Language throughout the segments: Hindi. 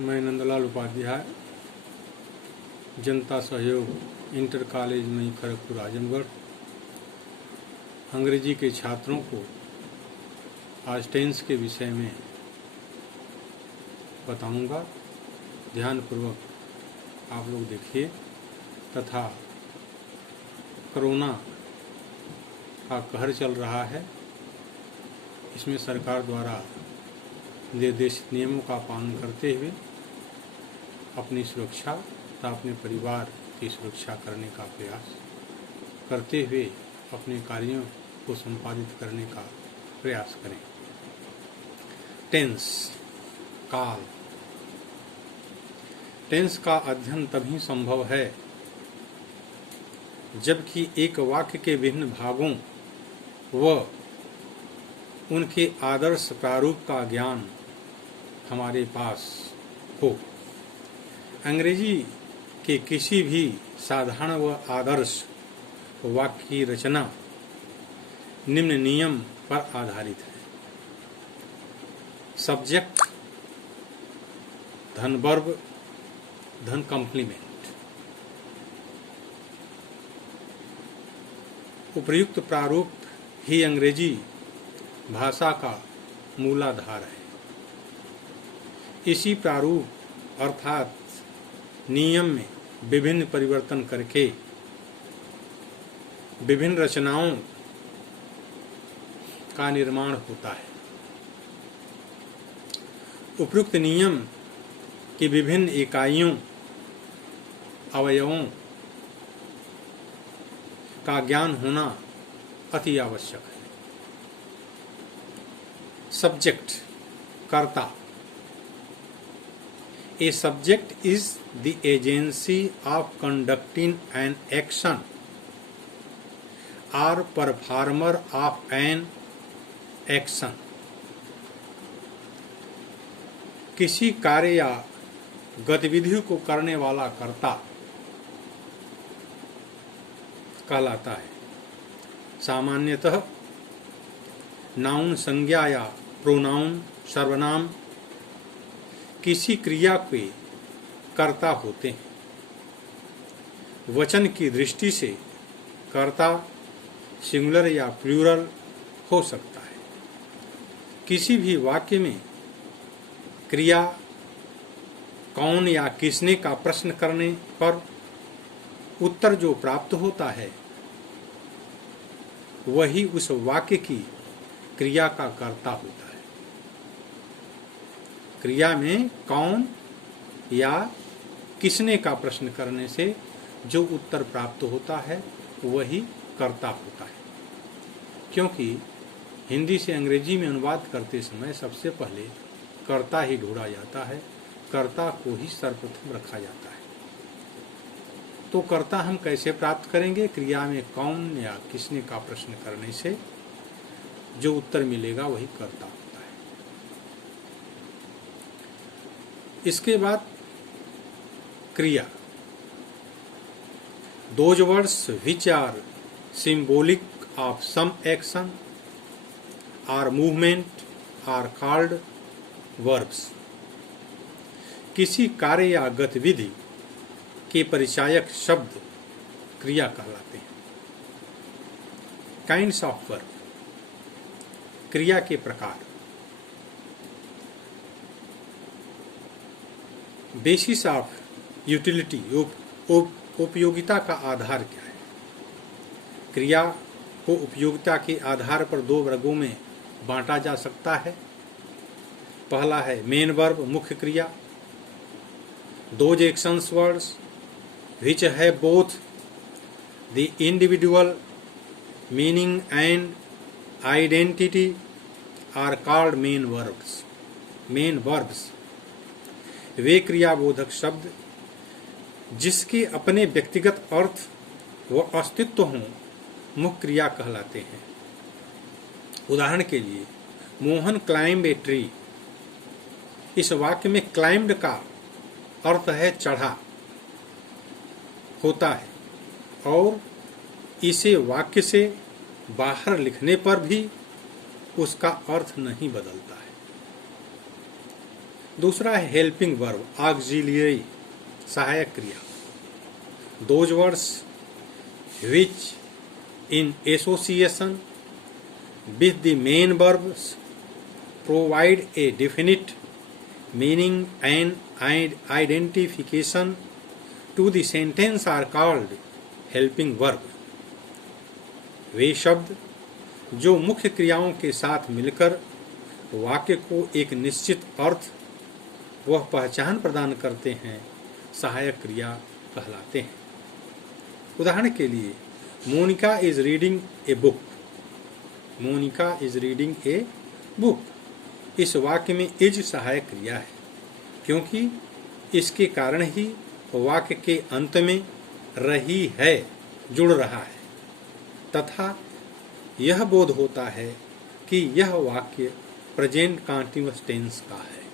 मैं नंदलाल उपाध्याय, जनता सहयोग इंटर कॉलेज में खड़गपुर आजमगढ़, अंग्रेजी के छात्रों को आज टेंस के विषय में बताऊंगा। ध्यानपूर्वक आप लोग देखिए तथा कोरोना का कहर चल रहा है, इसमें सरकार द्वारा निर्देशित नियमों का पालन करते हुए अपनी सुरक्षा तथा अपने परिवार की सुरक्षा करने का प्रयास करते हुए अपने कार्यों को संपादित करने का प्रयास करें। टेंस काल। टेंस का अध्ययन तभी संभव है जबकि एक वाक्य के विभिन्न भागों व उनके आदर्श प्रारूप का ज्ञान हमारे पास हो। अंग्रेजी के किसी भी साधारण व आदर्श वाक्य की रचना निम्न नियम पर आधारित है। सब्जेक्ट धन वर्ब धन कॉम्प्लीमेंट। उपर्युक्त प्रारूप ही अंग्रेजी भाषा का मूलाधार है। इसी प्रारूप अर्थात नियम में विभिन्न परिवर्तन करके विभिन्न रचनाओं का निर्माण होता है। उपयुक्त नियम की विभिन्न इकाइयों अवयवों का ज्ञान होना अति आवश्यक है। सब्जेक्ट कर्ता। A subject is the agency of conducting an action or performer of an action। किसी कार्य या गतिविधि को करने वाला कर्ता कहलाता है। सामान्यतः नाउन संज्ञा या प्रोनाउन सर्वनाम किसी क्रिया के कर्ता होते हैं। वचन की दृष्टि से कर्ता सिंगुलर या प्लूरल हो सकता है। किसी भी वाक्य में क्रिया कौन या किसने का प्रश्न करने पर उत्तर जो प्राप्त होता है वही उस वाक्य की क्रिया का कर्ता होता है। क्रिया में कौन या किसने का प्रश्न करने से जो उत्तर प्राप्त होता है वही कर्ता होता है। क्योंकि हिंदी से अंग्रेजी में अनुवाद करते समय सबसे पहले कर्ता ही ढूंढा जाता है, कर्ता को ही सर्वप्रथम रखा जाता है। तो कर्ता हम कैसे प्राप्त करेंगे? क्रिया में कौन या किसने का प्रश्न करने से जो उत्तर मिलेगा वही कर्ता होता है। इसके बाद क्रिया। Those words which are symbolic of some action or movement are called verbs। किसी कार्य या गतिविधि के परिचायक शब्द क्रिया कहलाते हैं। Kinds of verb. क्रिया के प्रकार। Basis of utility. उपयोगिता का आधार क्या है? क्रिया को उपयोगिता के आधार पर दो वर्गों में बांटा जा सकता है। पहला है मेन वर्ब मुख्य क्रिया। Those actions words which have both the individual meaning and identity are called main verbs। main verbs वे क्रियाबोधक शब्द जिसके अपने व्यक्तिगत अर्थ व अस्तित्व हों मुख्य क्रिया कहलाते हैं। उदाहरण के लिए मोहन क्लाइम्ब ए ट्री। इस वाक्य में क्लाइम्ड का अर्थ है चढ़ा होता है और इसे वाक्य से बाहर लिखने पर भी उसका अर्थ नहीं बदलता है। दूसरा है हेल्पिंग वर्ब, ऑक्सिलियरी, सहायक क्रिया। Those words which in association with the main verbs provide a definite meaning and identification to the sentence are called helping verb। वे शब्द जो मुख्य क्रियाओं के साथ मिलकर वाक्य को एक निश्चित अर्थ वह पहचान प्रदान करते हैं, सहायक क्रिया कहलाते हैं। उदाहरण के लिए, Monica is reading a book. Monica is reading a book. इस वाक्य में इज सहायक क्रिया है, क्योंकि इसके कारण ही वाक्य के अंत में रही है जुड़ रहा है तथा यह बोध होता है कि यह वाक्य प्रेजेंट कंटीन्यूअस टेंस का है।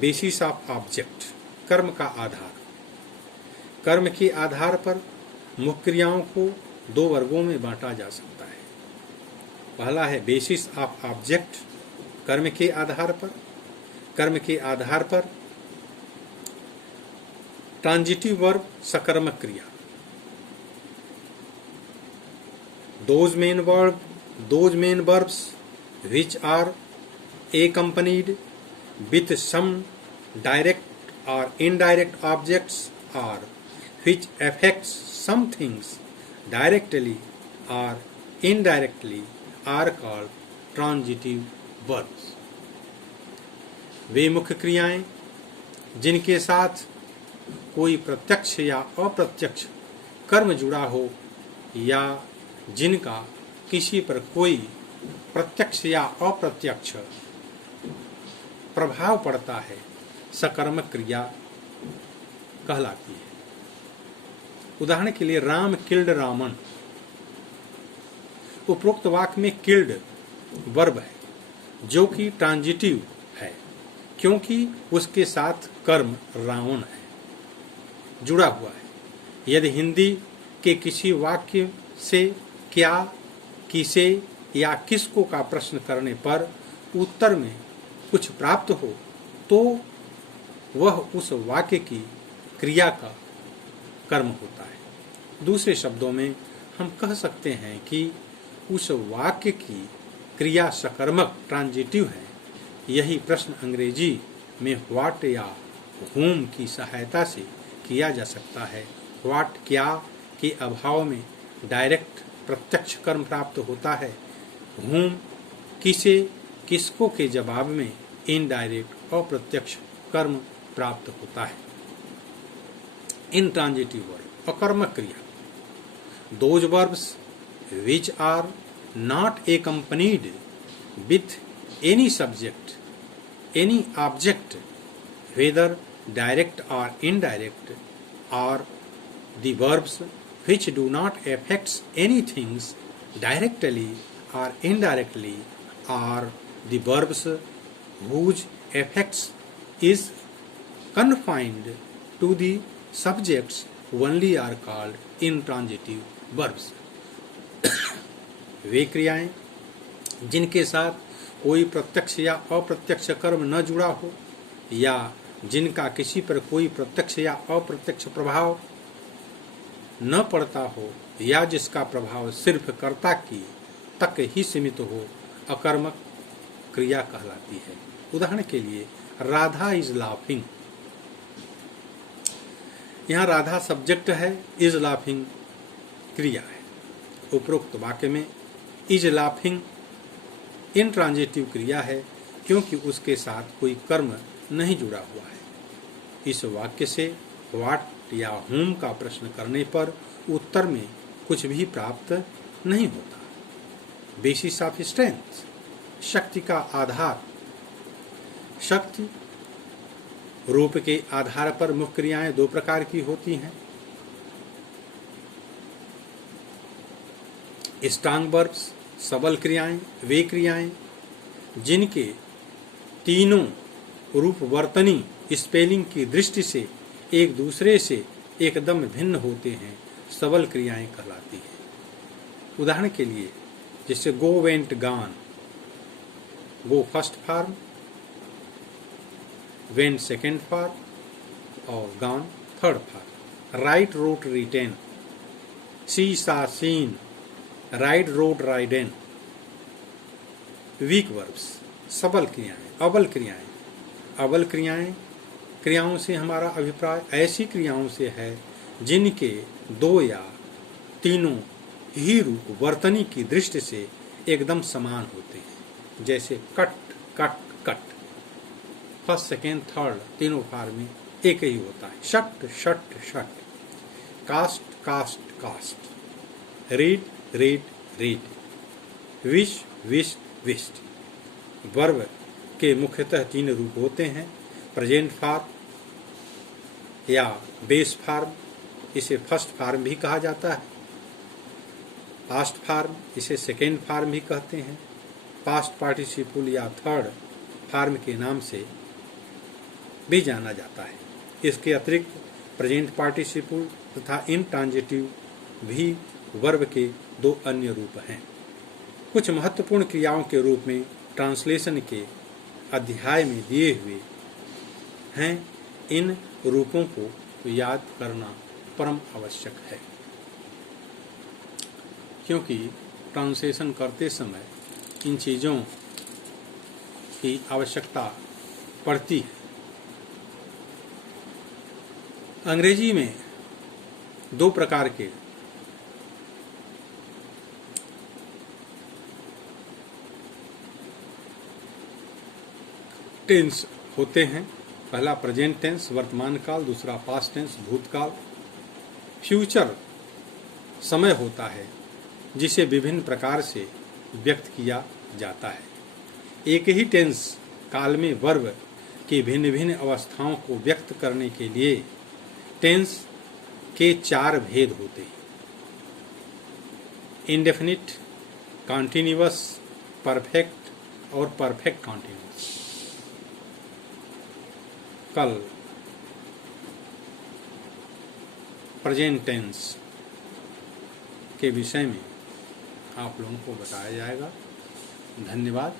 बेसिस ऑफ ऑब्जेक्ट, कर्म का आधार। कर्म के आधार पर मुख्य क्रियाओं को दो वर्गों में बांटा जा सकता है। पहला है बेसिस ऑफ ऑब्जेक्ट, कर्म के आधार पर। कर्म के आधार पर ट्रांजिटिव वर्ब, सकर्मक क्रिया। Those main verbs which are accompanied with some direct or indirect objects or which affects some things directly or indirectly are called transitive verbs। वे मुख्य क्रियाएं जिनके साथ कोई प्रत्यक्ष या अप्रत्यक्ष कर्म जुड़ा हो या जिनका किसी पर कोई प्रत्यक्ष या अप्रत्यक्ष प्रभाव पड़ता है, सकर्मक क्रिया कहलाती है। उदाहरण के लिए, राम किल्ड रावण। उपरोक्त वाक्य में किल्ड वर्ब है जो कि ट्रांजिटिव है, क्योंकि उसके साथ कर्म रावण है जुड़ा हुआ है। यदि हिंदी के किसी वाक्य से क्या, किसे या किसको का प्रश्न करने पर उत्तर में कुछ प्राप्त हो तो वह उस वाक्य की क्रिया का कर्म होता है। दूसरे शब्दों में हम कह सकते हैं कि उस वाक्य की क्रिया सकर्मक ट्रांजिटिव है। यही प्रश्न अंग्रेजी में व्हाट या whom की सहायता से किया जा सकता है। व्हाट, क्या के अभाव में डायरेक्ट प्रत्यक्ष कर्म प्राप्त होता है। whom, किसे, किसको के जवाब में इनडायरेक्ट अप्रत्यक्ष कर्म प्राप्त होता है। इनट्रांजिटिव वर्ब, अकर्मक क्रिया। Those verbs which are not accompanied with any subject, any object, whether direct or indirect, or the verbs which do not affect anything directly or indirectly, or the verbs whose effects is confined to the subjects only are called intransitive verbs। वे क्रियाएं जिनके साथ कोई प्रत्यक्ष या अप्रत्यक्ष कर्म न जुड़ा हो या जिनका किसी पर कोई प्रत्यक्ष या अप्रत्यक्ष प्रभाव न पड़ता हो या जिसका प्रभाव सिर्फ कर्ता की तक ही सीमित हो, अकर्मक क्रिया कहलाती है। उदाहरण के लिए, राधा इज लाफिंग। यहाँ राधा सब्जेक्ट है, इज लाफिंग क्रिया है। उपरोक्त वाक्य में इज लाफिंग इनट्रांजिटिव क्रिया है, क्योंकि उसके साथ कोई कर्म नहीं जुड़ा हुआ है। इस वाक्य से व्हाट या whom का प्रश्न करने पर उत्तर में कुछ भी प्राप्त नहीं होता। बेसिस ऑफ स्ट्रेंथ, शक्ति का आधार। शक्ति रूप के आधार पर मुख्य क्रियाएं दो प्रकार की होती हैं। स्ट्रांग वर्ब्स, सबल क्रियाएं, वे क्रियाएं जिनके तीनों रूप वर्तनी स्पेलिंग की दृष्टि से एक दूसरे से एकदम भिन्न होते हैं, सबल क्रियाएं कहलाती हैं। उदाहरण के लिए, जैसे go went gone, go first form, went second form और gone third form. Write wrote written, see saw seen, ride rode ridden. Weak verbs, सबल क्रियाएं, अबल क्रियाएं। अबल क्रियाएं, क्रियाओं से हमारा अभिप्राय ऐसी क्रियाओं से है जिनके दो या तीनों ही रूप वर्तनी की दृष्टि से एकदम समान होते हैं, जैसे cut cut cut. First second third तीनों फॉर्म में एक ही होता है। Shut shut shut, cast cast cast, read read read, wish wish wished. Verb के मुख्यतः तीन रूप होते हैं। प्रेजेंट फॉर्म या बेस फॉर्म, इसे फर्स्ट फॉर्म भी कहा जाता है। पास्ट फॉर्म, इसे सेकेंड फॉर्म भी कहते हैं। पास्ट पार्टिसिपल या थर्ड फॉर्म के नाम से भी जाना जाता है। इसके अतिरिक्त प्रेजेंट पार्टिसिपल तथा इंट्रांजिटिव भी वर्ब के दो अन्य रूप हैं। कुछ महत्वपूर्ण क्रियाओं के रूप में ट्रांसलेशन के अध्याय में दिए हुए हैं। इन रूपों को याद करना परम आवश्यक है, क्योंकि ट्रांसलेशन करते समय इन चीज़ों की आवश्यकता पड़ती है। अंग्रेजी में दो प्रकार के टेंस होते हैं। पहला प्रेजेंट टेंस वर्तमान काल, दूसरा पास्ट टेंस भूतकाल। फ्यूचर समय होता है जिसे विभिन्न प्रकार से व्यक्त किया जाता है। एक ही टेंस काल में वर्ब की भिन्न भिन्न अवस्थाओं को व्यक्त करने के लिए टेंस के चार भेद होते हैं: इंडेफिनिट, कॉन्टिन्यूअस, परफेक्ट और परफेक्ट कॉन्टिन्यूअस। कल प्रेजेंट टेंस के विषय में आप लोगों को बताया जाएगा। धन्यवाद।